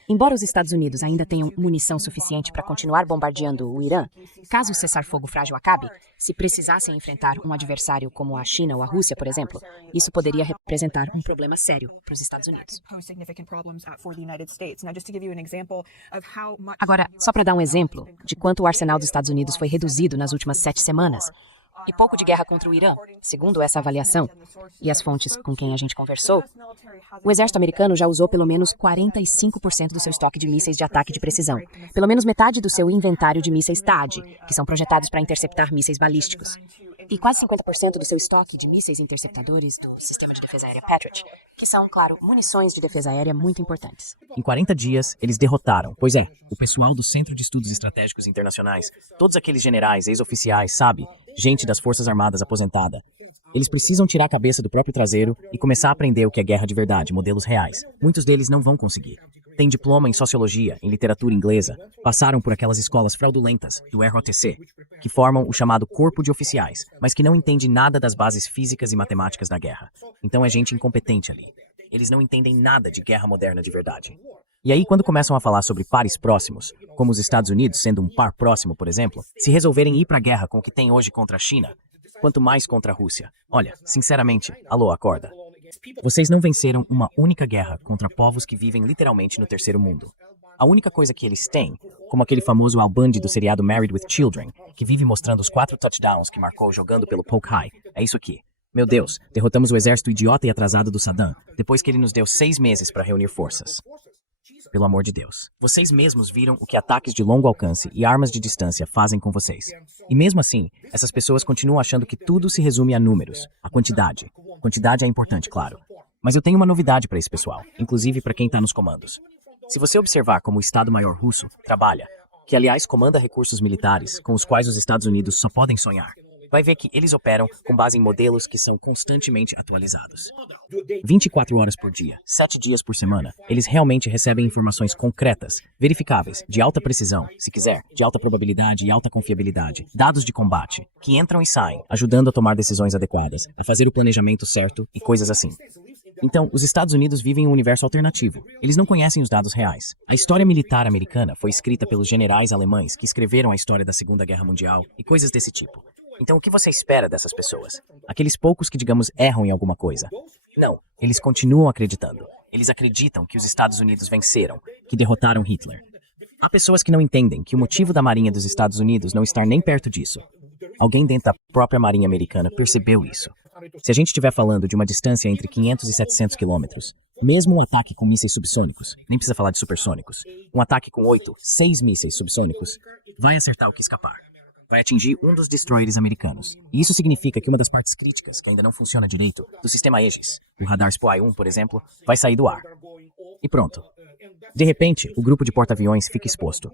Embora os Estados Unidos ainda tenham munição suficiente para continuar bombardeando o Irã, caso o cessar-fogo frágil acabe, se precisassem enfrentar um adversário como a China ou a Rússia, por exemplo, isso poderia representar um problema sério para os Estados Unidos. Agora, só para dar um exemplo de quanto o arsenal dos Estados Unidos foi reduzido nas últimas 7 semanas, e pouco de guerra contra o Irã, segundo essa avaliação, e as fontes com quem a gente conversou, o exército americano já usou pelo menos 45% do seu estoque de mísseis de ataque de precisão, pelo menos metade do seu inventário de mísseis THAAD, que são projetados para interceptar mísseis balísticos, e quase 50% do seu estoque de mísseis interceptadores do sistema de defesa aérea Patriot, que são, claro, munições de defesa aérea muito importantes. Em 40 dias, eles derrotaram, pois é, o pessoal do Centro de Estudos Estratégicos Internacionais, todos aqueles generais, ex-oficiais, sabe? Gente das Forças Armadas aposentada. Eles precisam tirar a cabeça do próprio traseiro e começar a aprender o que é guerra de verdade, modelos reais. Muitos deles não vão conseguir. Têm diploma em sociologia, em literatura inglesa, passaram por aquelas escolas fraudulentas, do ROTC, que formam o chamado corpo de oficiais, mas que não entende nada das bases físicas e matemáticas da guerra. Então é gente incompetente ali. Eles não entendem nada de guerra moderna de verdade. E aí, quando começam a falar sobre pares próximos, como os Estados Unidos sendo um par próximo, por exemplo, se resolverem ir para a guerra com o que tem hoje contra a China, quanto mais contra a Rússia. Olha, sinceramente, alô, acorda. Vocês não venceram uma única guerra contra povos que vivem literalmente no terceiro mundo. A única coisa que eles têm, como aquele famoso Al Bundy do seriado Married with Children, que vive mostrando os 4 touchdowns que marcou jogando pelo Polk High, é isso aqui. Meu Deus, derrotamos o exército idiota e atrasado do Saddam, depois que ele nos deu 6 meses para reunir forças. Pelo amor de Deus. Vocês mesmos viram o que ataques de longo alcance e armas de distância fazem com vocês. E mesmo assim, essas pessoas continuam achando que tudo se resume a números, a quantidade. Quantidade é importante, claro. Mas eu tenho uma novidade para esse pessoal, inclusive para quem está nos comandos. Se você observar como o Estado-Maior russo trabalha, que aliás comanda recursos militares com os quais os Estados Unidos só podem sonhar, vai ver que eles operam com base em modelos que são constantemente atualizados. 24 horas por dia, 7 dias por semana, eles realmente recebem informações concretas, verificáveis, de alta precisão, se quiser, de alta probabilidade e alta confiabilidade, dados de combate, que entram e saem, ajudando a tomar decisões adequadas, a fazer o planejamento certo e coisas assim. Então, os Estados Unidos vivem um universo alternativo. Eles não conhecem os dados reais. A história militar americana foi escrita pelos generais alemães que escreveram a história da Segunda Guerra Mundial e coisas desse tipo. Então, o que você espera dessas pessoas? Aqueles poucos que, digamos, erram em alguma coisa. Não, eles continuam acreditando. Eles acreditam que os Estados Unidos venceram, que derrotaram Hitler. Há pessoas que não entendem que o motivo da Marinha dos Estados Unidos não estar nem perto disso. Alguém dentro da própria Marinha americana percebeu isso. Se a gente estiver falando de uma distância entre 500 e 700 quilômetros, mesmo um ataque com mísseis subsônicos, nem precisa falar de supersônicos, um ataque com 8, 6 mísseis subsônicos, vai acertar o que escapar. Vai atingir um dos destroyers americanos. E isso significa que uma das partes críticas, que ainda não funciona direito, do sistema Aegis, o radar Spy-1, por exemplo, vai sair do ar. E pronto. De repente, o grupo de porta-aviões fica exposto.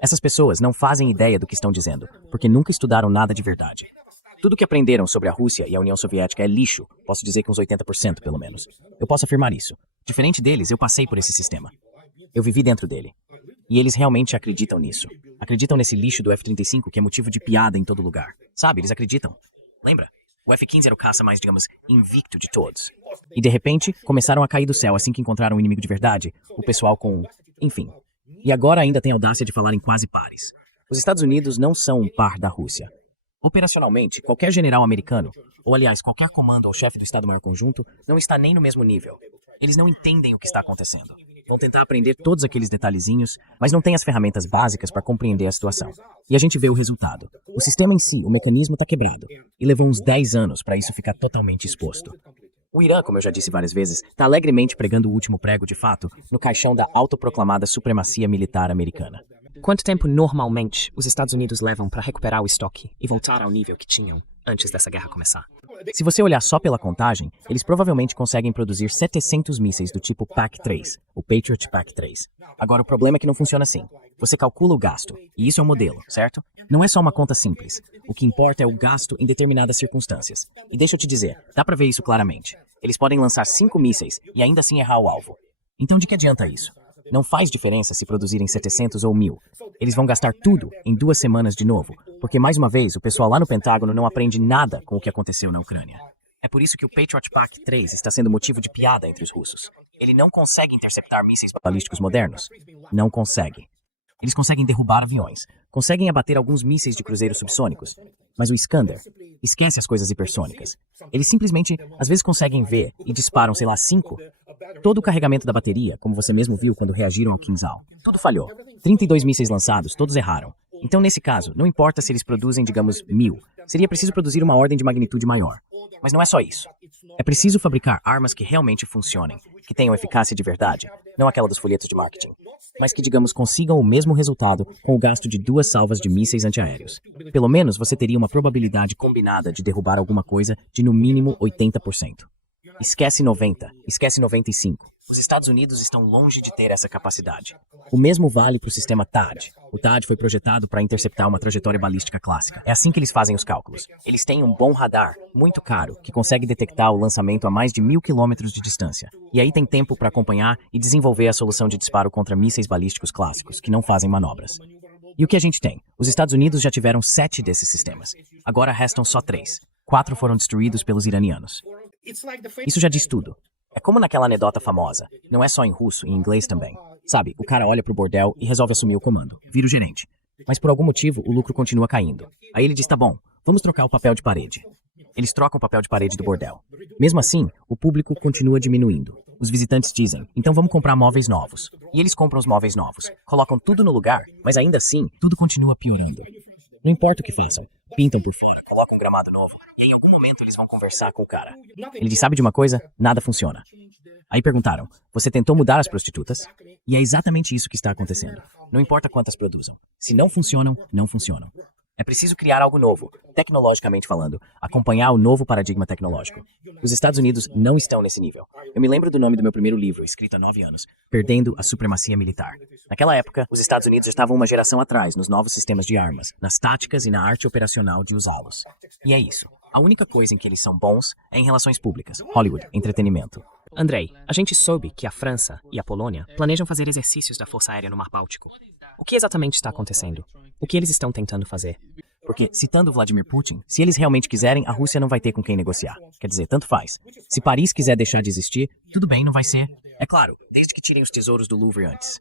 Essas pessoas não fazem ideia do que estão dizendo, porque nunca estudaram nada de verdade. Tudo que aprenderam sobre a Rússia e a União Soviética é lixo, posso dizer que uns 80% pelo menos. Eu posso afirmar isso. Diferente deles, eu passei por esse sistema. Eu vivi dentro dele. E eles realmente acreditam nisso. Acreditam nesse lixo do F-35 que é motivo de piada em todo lugar. Sabe, eles acreditam. Lembra? O F-15 era o caça mais, digamos, invicto de todos. E de repente, começaram a cair do céu assim que encontraram um inimigo de verdade. O pessoal com... Enfim. E agora ainda tem a audácia de falar em quase pares. Os Estados Unidos não são um par da Rússia. Operacionalmente, qualquer general americano, ou aliás, qualquer comando ou chefe do Estado-Maior Conjunto, não está nem no mesmo nível. Eles não entendem o que está acontecendo. Vão tentar aprender todos aqueles detalhezinhos, mas não têm as ferramentas básicas para compreender a situação. E a gente vê o resultado. O sistema em si, o mecanismo está quebrado. E levou uns 10 anos para isso ficar totalmente exposto. O Irã, como eu já disse várias vezes, está alegremente pregando o último prego de fato no caixão da autoproclamada supremacia militar americana. Quanto tempo normalmente os Estados Unidos levam para recuperar o estoque e voltar ao nível que tinham antes dessa guerra começar? Se você olhar só pela contagem, eles provavelmente conseguem produzir 700 mísseis do tipo PAC-3, o Patriot PAC-3. Agora, o problema é que não funciona assim. Você calcula o gasto, e isso é um modelo, certo? Não é só uma conta simples. O que importa é o gasto em determinadas circunstâncias. E deixa eu te dizer, dá pra ver isso claramente. Eles podem lançar 5 mísseis e ainda assim errar o alvo. Então de que adianta isso? Não faz diferença se produzirem 700 ou 1000. Eles vão gastar tudo em 2 semanas de novo, porque mais uma vez o pessoal lá no Pentágono não aprende nada com o que aconteceu na Ucrânia. É por isso que o Patriot PAC-3 está sendo motivo de piada entre os russos. Ele não consegue interceptar mísseis balísticos modernos. Não consegue. Eles conseguem derrubar aviões, conseguem abater alguns mísseis de cruzeiros subsônicos, mas o Iskander esquece as coisas hipersônicas. Eles simplesmente, às vezes conseguem ver e disparam, sei lá, 5. Todo o carregamento da bateria, como você mesmo viu quando reagiram ao Kinzhal. Tudo falhou. 32 mísseis lançados, todos erraram. Então, nesse caso, não importa se eles produzem, digamos, 1000. Seria preciso produzir uma ordem de magnitude maior. Mas não é só isso. É preciso fabricar armas que realmente funcionem, que tenham eficácia de verdade, não aquela dos folhetos de marketing, mas que, digamos, consigam o mesmo resultado com o gasto de 2 salvas de mísseis antiaéreos. Pelo menos você teria uma probabilidade combinada de derrubar alguma coisa de no mínimo 80%. Esquece 90, esquece 95. Os Estados Unidos estão longe de ter essa capacidade. O mesmo vale para o sistema THAAD. O THAAD foi projetado para interceptar uma trajetória balística clássica. É assim que eles fazem os cálculos. Eles têm um bom radar, muito caro, que consegue detectar o lançamento a mais de 1000 quilômetros de distância. E aí tem tempo para acompanhar e desenvolver a solução de disparo contra mísseis balísticos clássicos, que não fazem manobras. E o que a gente tem? Os Estados Unidos já tiveram 7 desses sistemas. Agora restam só 3. 4 foram destruídos pelos iranianos. Isso já diz tudo. É como naquela anedota famosa. Não é só em russo, em inglês também. Sabe, o cara olha pro bordel e resolve assumir o comando. Vira o gerente. Mas por algum motivo, o lucro continua caindo. Aí ele diz, tá bom, vamos trocar o papel de parede. Eles trocam o papel de parede do bordel. Mesmo assim, o público continua diminuindo. Os visitantes dizem, então vamos comprar móveis novos. E eles compram os móveis novos, colocam tudo no lugar, mas ainda assim, tudo continua piorando. Não importa o que façam, pintam por fora, colocam um gramado novo, e em algum momento eles vão conversar com o cara. Ele diz, sabe de uma coisa? Nada funciona. Aí perguntaram, você tentou mudar as prostitutas? E é exatamente isso que está acontecendo. Não importa quantas produzam. Se não funcionam, não funcionam. É preciso criar algo novo, tecnologicamente falando, acompanhar o novo paradigma tecnológico. Os Estados Unidos não estão nesse nível. Eu me lembro do nome do meu primeiro livro, escrito há 9 anos, Perdendo a Supremacia Militar. Naquela época, os Estados Unidos estavam uma geração atrás nos novos sistemas de armas, nas táticas e na arte operacional de usá-los. E é isso. A única coisa em que eles são bons é em relações públicas, Hollywood, entretenimento. Andrei, a gente soube que a França e a Polônia planejam fazer exercícios da Força Aérea no Mar Báltico. O que exatamente está acontecendo? O que eles estão tentando fazer? Porque, citando Vladimir Putin, se eles realmente quiserem, a Rússia não vai ter com quem negociar. Quer dizer, tanto faz. Se Paris quiser deixar de existir, tudo bem, não vai ser. É claro, desde que tirem os tesouros do Louvre antes.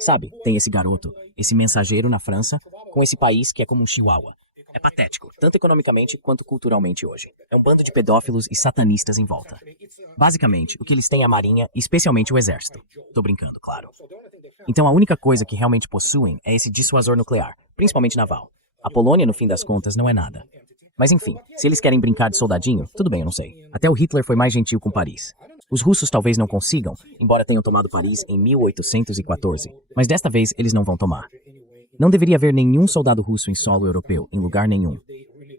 Sabe, tem esse garoto, esse mensageiro na França, com esse país que é como um chihuahua. É patético, tanto economicamente quanto culturalmente hoje. É um bando de pedófilos e satanistas em volta. Basicamente, o que eles têm é a marinha e especialmente o exército. Tô brincando, claro. Então a única coisa que realmente possuem é esse dissuasor nuclear, principalmente naval. A Polônia, no fim das contas, não é nada. Mas enfim, se eles querem brincar de soldadinho, tudo bem, eu não sei. Até o Hitler foi mais gentil com Paris. Os russos talvez não consigam, embora tenham tomado Paris em 1814. Mas desta vez eles não vão tomar. Não deveria haver nenhum soldado russo em solo europeu, em lugar nenhum.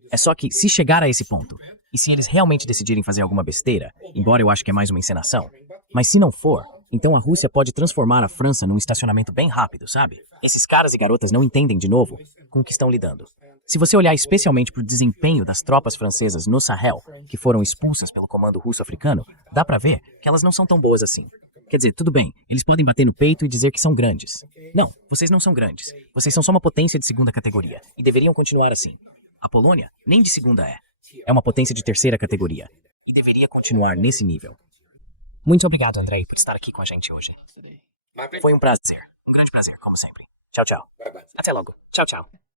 É só que, se chegar a esse ponto, e se eles realmente decidirem fazer alguma besteira, embora eu acho que é mais uma encenação, mas se não for, então a Rússia pode transformar a França num estacionamento bem rápido, sabe? Esses caras e garotas não entendem, de novo, com o que estão lidando. Se você olhar especialmente para o desempenho das tropas francesas no Sahel, que foram expulsas pelo comando russo-africano, dá pra ver que elas não são tão boas assim. Quer dizer, tudo bem, eles podem bater no peito e dizer que são grandes. Não, vocês não são grandes. Vocês são só uma potência de segunda categoria, e deveriam continuar assim. A Polônia nem de segunda é. É uma potência de terceira categoria, e deveria continuar nesse nível. Muito obrigado, Andrei, por estar aqui com a gente hoje. Foi um prazer. Um grande prazer, como sempre. Tchau, tchau. Até logo. Tchau, tchau.